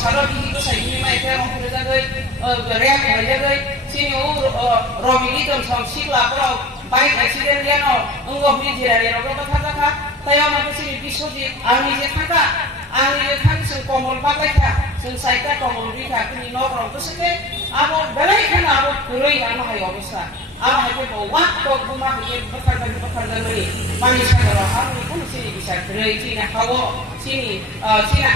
saro bihi ko sa ini mai ke rong pura jagai rem mai jagai sini romi ton som sikla pro bike accident dia no enggo beli jira dia ro kata tayo ma ko sini bisojit ani je thaka ani je thang sing komol bagai tha sing saita komol ri tha kini no ro to seke abo belai khana abo puroi ama hai obostha ama hai ko wat to buma ke bakar dari mani sagara ami pun sini bisa rei sini hawo sini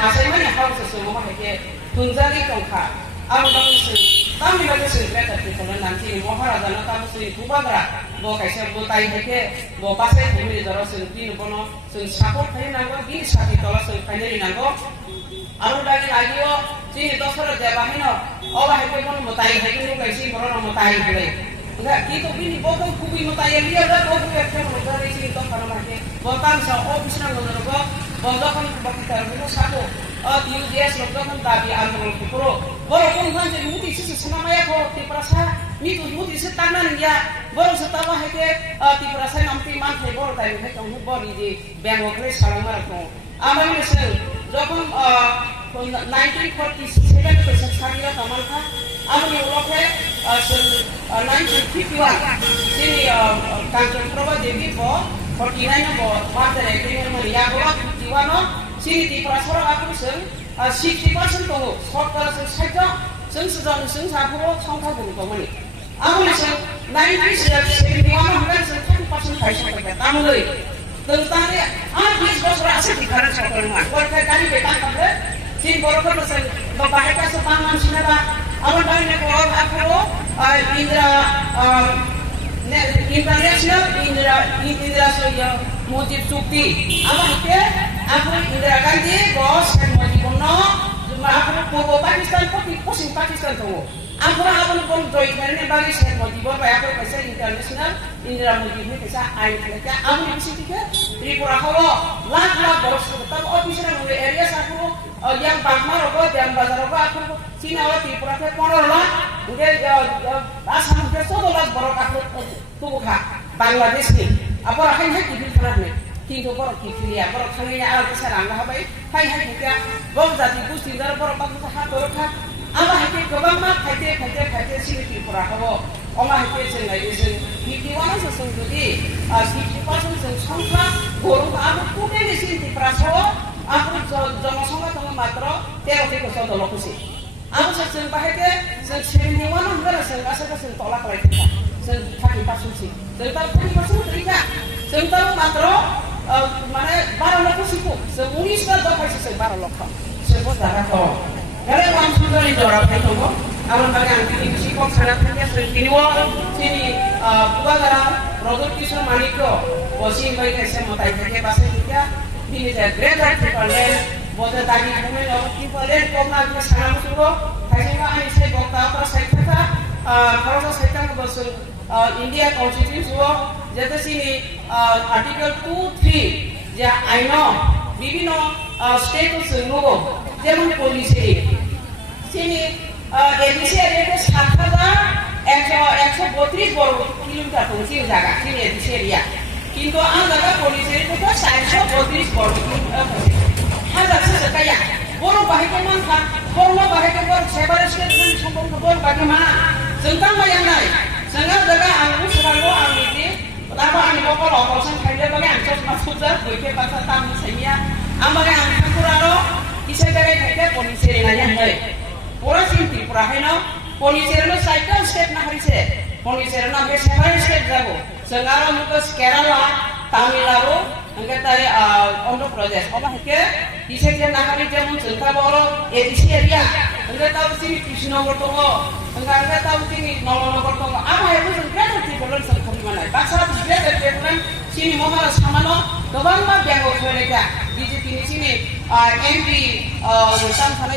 asai mani hawo sesuatu ma ke tunjali tongkha abo dong sing kami lagi sing kereta di sana nanti mohara dana tamu sing kubadra bo kaisa bo tai heke bo pasai family daro sing pin bono sing support kai nango di sati tola sing finally nango aro dagi lagio sini tosoro deba hino oba heke bono motai heke no kaisi bono motai hule enggak gitu bini bodo kubi motai dia da bo kubi heke mo dari sini to kana make botan sa office nang ngono go bondo kan bakita rumo satu diu dia slodo kan tabi amul kupro boro pun kan jadi muti sisi sunamaya ko ti prasa ni tu muti setanan ya boro setawa heke ti prasa namti man he boro tai he kan boro di bengo kle salamar ko amai sel যখন 1947 ke sakira tamal ka amani uroke 1951 sini kanjeng proba devi bo 49 bo matre ekene maria bo jiwano sini ti prasara aku sel 60% to সরকার সাহায্য সংসদন সংসারপুরো সংখ্যা গুরুত্বমানি আমলে সে 1971 হাজার 30% পয়সা পাবে তামলে তংতারে আর 20 বছর আছে ঠিকানা সরকার মা সরকার গাড়ি বেতন পাবে তিন বড় করে সে বাবাহে কাছে পামান সিনাবা আমার বাইরে কো আপরো ইন্দ্রা ইন্টারন্যাশনাল ইন্দিরা সইয়া মুজিব চুক্তি আমাকে আপনি ইন্দিরা গান্ধী বস মুজিবন্ন আপনি পূর্ব পাকিস্তান পশ্চিম পাকিস্তান তো আমরা আপনি কোন জয় করেন বাকি শেখ মুজিব বা আপনি কাছে ইন্টারন্যাশনাল ইন্দিরা মুজিব নে কাছে আইন থেকে আপনি কিছু থেকে ত্রিপুরা হলো লাখ লাখ বর্ষ তবে অফিসের মধ্যে area সাকু yang bagmar ogo yang bazar ogo aku Cina wa Tripura ke 15 lakh udah asam ke 16 lakh বড় কাকু তুবুখা Bangladesh ni apa rakan hai kibil khanar ne কিন্তু বড় কিফিলিয়া বড় খালিয়া আর কিছু রান্না হবে খাই হাই কিয়া বড় জাতি বুঝি দার বড় পাকু হাত রখা আবা হাইতে গোবাং মা খাইতে সিনি Tripura হবো অমা হাইতে जों নাই जों কিফিওয়ানা जों যদি 60% जों সংখ্যা গরু আবু কুবে সিনি Tripura সহ aku জনসংখ্যা তুমি মাত্র 13 থেকে 14 লক্ষ সি aku जों বাহেতে जों 71 হাজার जों গাসে जों তলা করাইতে जों 30% সি जों তার 30% তরিকা जों তার মাত্র মানে 12 লক্ষ সিকু जों 19 টা দফাইছে जों 12 লক্ষ সেবো জায়গা তো গরে ওয়ান সুন্দরী জড়া খাইতো আমার বাগে আন্টি শিক্ষক ছাড়া থেকে কিনিও চিনি বুয়াগারা রজত কিশোর মানিক বসি হই গেছে মতাই থেকে বাসে কিয়া Ini saya great people bodo tadi kami lalu people koma ke sana suruh kayaknya ini saya bokta apa saya kata kalau saya kan ke India Constitution suruh jadi sini article 2-3 ya I know বিভিন্ন status nugo যেমন polisi sini edisi area 7,132 বর্গ kilometre পৌঁছে জায়গা sini edisi area কিন্তু আর জায়গা পলিসের তো 432 বর্গ হাজার সে কায়া বড় বাহিকে মানখা বড় বাহিকে বড় সেবারে স্টেটমেন্ট সম্পর্ক বড় বাকি মা जोंता माया নাই जोंगा জায়গা আমি সরালো আমি দি তারপর আমি বকল অপারেশন খাইলে বলে আমি সব মাসুজা বইকে পাতা তাম সাইয়া আমারে আমি ঠাকুরারো কিসে জায়গায় খাইতে পলিসের নাই হয় পুরা চিন্তি পুরা হেন পলিসের নো সাইকেল স্টেট না হইছে পলিসের না বে সেবারে স্টেট যাবো Sengaro mukas Kerala, Tamil Nadu, angkat dari Andhra Pradesh. Apa hake? Ise ke nakari jamun sengka boro edisi area. Angkat tahu sini Krishnagor tongo, angkat tahu sini Nolonagor tongo. Apa itu sengka nanti bulan sengka di mana? Baksa juga dari bulan sini Mohara Samano, doang mah biang mereka. Di sini MP Nusan sana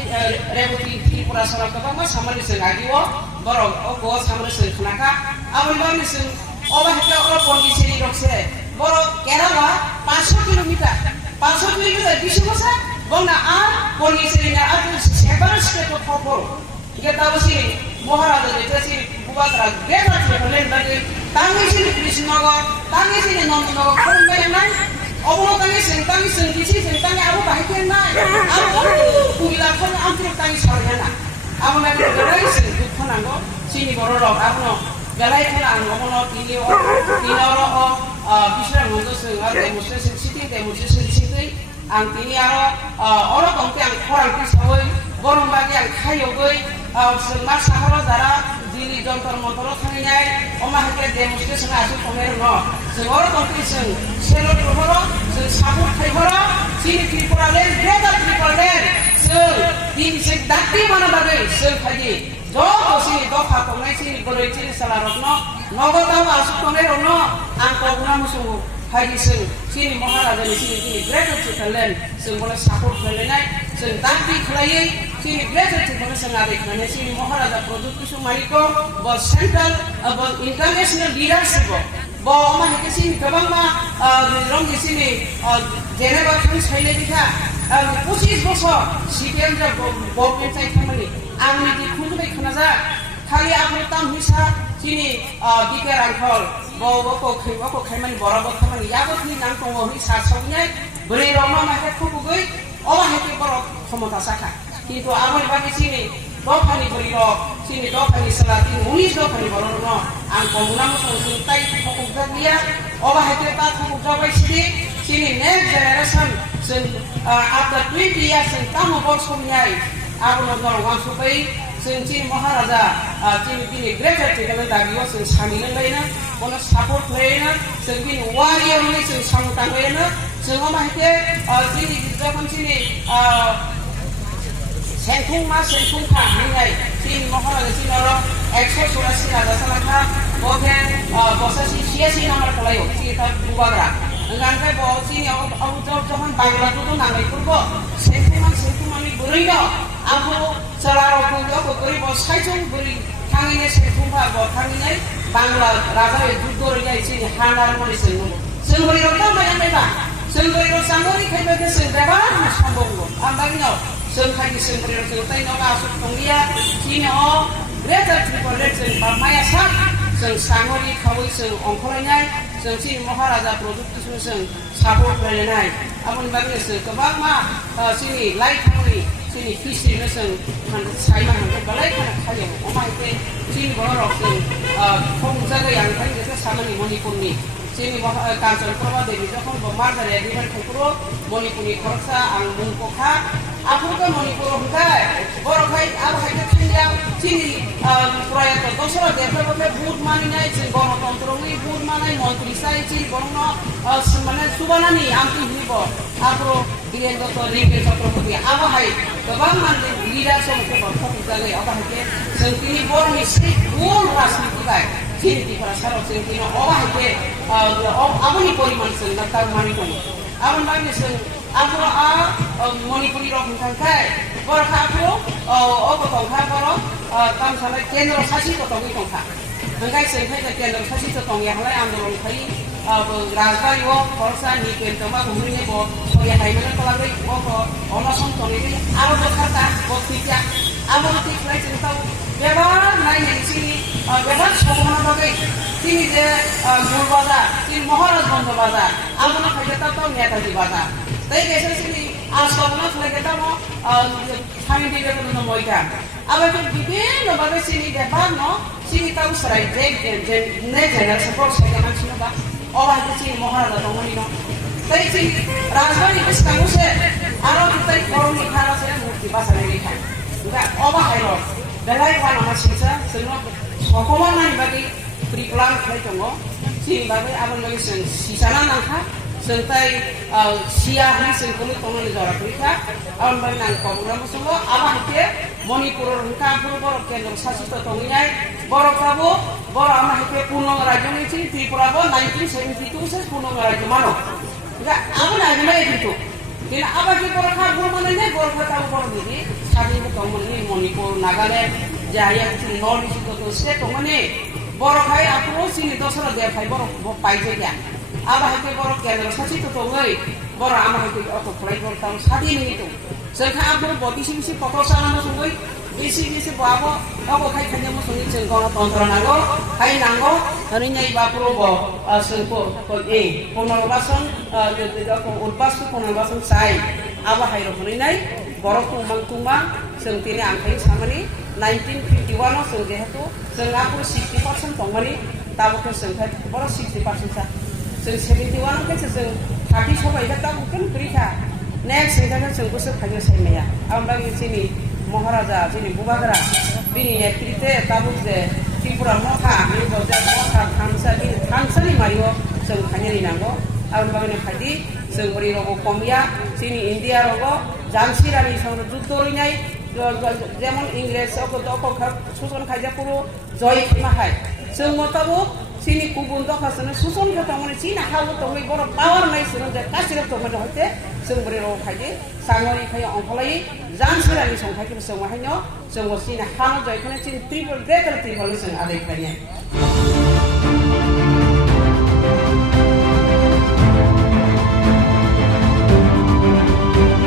Rebuti Tripura sana doang mah sama di Sengajiwo, boro go sama di Sengnaka. Awal bang di Oba heke ora Pondicherry rokse boro Kerala 500 kilometer bisu masa bongna ar Pondicherry na atu separate state of Hopor kita wasi Mohara de tesi buatra bega se holen bagi tangi sini Krishnagor tangi sini Nandanagar korum nai Obo tangi sengkisi sengtangi abu bahikin nai. Abu kuila kon amtrik tangi sarjana. Abu nabi galai sengkut konango sini bororok abu no galai konang abu no tinoro bisra ngondo seng demonstration sitting ang tini oro tongke ang korang pisawai borong bagi ang kayogoi seng mas sahara dara dili jontor montoro thanginai oma hake demonstration asu komer no seng oro tongke seng selo prohoro seng sabut khaiboro sini tripura len greater tripura len seng tin seng dakti mana bagai seng khaji do sini do khatongai sini boroi sini salarokno nogotau asu komer no ang koguna musungu haji seng sini maharaja ni sini greater tripura seng boleh support khalenai seng dakti khlai sini greater tripura seng ade khane sini maharaja product su mariko bo central bo international leadership bo oma heke sini kabang ma rong di sini Geneva khani saile dikha 25 বছর CPM রা government চাই খামানি আমি দি খুঁজবে খানাজা খালি আপনি তাম হিসা sini dike rangkol bawa ko khaiman borabot khaman yagot ni nang tong hi sa songnya beri roma make khubugoi ola heke borok khomota sakha kintu amon bagi sini dophani beri ro sini dophani salati 19 dophani borok no ang komuna mo suntai khubugga dia ola heke ta khubugga bai sini next generation sen after 20 years sen tamo bor somnyai abono dor wan supai sini maharaja sini greater tripura dagiyo sing samile laina kono support laina sini warrior ni sing samutang laina sing oma hike sini jokon sini sentung kha ningai sini maharaja sini ro 184 raja salakha boke bosasi siasi namar kalayo sini ta bubagra ngankai bo sini abu jokon bangla tu nangai kurbo sentung mani burino aku selaro punya aku beri bos kaitun beri kanginnya sekumpa bos kanginnya bangla raja itu dornya isi handal manusia sembari orang banyak mereka sembari orang sambori kayak sembara sambongo ambangnya sembari orang selesai noga asuk pengia sini greater tripura maya sak sambori kawai ongkolanya sini maharaja produk itu support berenai apun bagi kebang mah sini light kawai sini visi meseng saya mah balai kana kaya omai pe sini borok sing khong jaga yang kan jesa samani Manipur ni sini kantor proba dewi jokon bomar dari dihan khukro Manipur ni khorsa ang mungkokha aku ke Manipur hunkai borok hai abu hai khinjang sini proyek dosra develop board maninai sing ganatantra ni board manai mantri sai sini bono semana subanani amti hibo aku dia to ringe chhatrapati abu hai kebang mandi leader semua berfok jaga apa hake sentini bor misi bol rasniti bai sini perasaan sentini apa hake abu ni poriman sen nakar mani kon abu lagi sen aku Manipuri rok kai bor aku apa tongkha bor tam sana kendra sasi to tongi tongkha ngai sen khai kendra sasi to tongi halai andolon khai রাজবাড়ি ও খরচা নিকেন তোমা ঘুমিয়ে বো সরিয়া hymen কলাগই ও অনসন তনে আরো কথাটা বক্তিটা আমন ঠিক নাই চিন্তা ব্যবহার নাই সিনি ব্যবহার সমানা ভাবে তিনি যে গুল বাজার তিনি মহারাজ বন্ধ বাজার আমন খাইতা তো নেতাজি বাজার তাই গেছে সিনি আসবনা খাইতা মো স্বামী দিলে কোনো মইটা আবার বিভিন্ন ভাবে সিনি ব্যবহার ন সিনি তাও সরাই যে নে জেনারেল সাপোর্ট সাইকা মানছিনা বা orang itu sih maharaja tongoni no, tapi sih rajbari itu sekarang sih, orang kita orang ni kalau saya murti bahasa Amerika, enggak obah ayo, belai kalau masih sih, semua sokongan ni bagi periklan kayak congo, sih bagi abang bagi sisana nangka, sentai siap ni sengkulu tongoni jara perikla, abang bagi nang program semua, abang itu Manipur rungka borok kendor sasi to tonginya borok kabo borok ama heke punong raja ni sini Tripura bo 1972 se punong raja mano enggak apa lagi mai itu kena apa ki borok kabo mana ne borok tahu borok ini sari to tongoni Manipur Nagaland jaya sini nol itu to se tongoni borok hai aku sini dosra de hai borok pai je ya apa heke borok kendor sasi to tongai borok ama heke auto flight borok tahu sadi ni itu Serta aku body sini foto sana masuk isi babo ako kai kanya mo suni sing kono tonton nago kai nango hari nyai bapro bo sengko ko punorbasan ko urbasu punorbasan sai aba hairo nai borok tumang sing tini angkai samani 1951 sing jehetu sing aku 60% tongmani tabo ke sing kai borok 60% sa sing 71 ke sing kaki sobai ka tabo kan krika next sing ka sing kusuk khanya sai meya ambang sini Maharaja sini Bubagara bini netrite tabuk je Tripura Mokha ni boja Mokha Thamsali Mario sing khanyani nango aun bagane khadi sing bori rogo komia sini India rogo Jhansi Rani song juddori nai jemon English oko doko susun khaja puro joy mahai sing motabuk sini kubun doka sene susun ka tamone China hawo to hoi boro power nai sene je kasire to mane hote sing bori rogo khaji sangori khaya onkolai Jhansi Rani song khai ke song mahanyo song China hano joy khone China triple sing adai khanya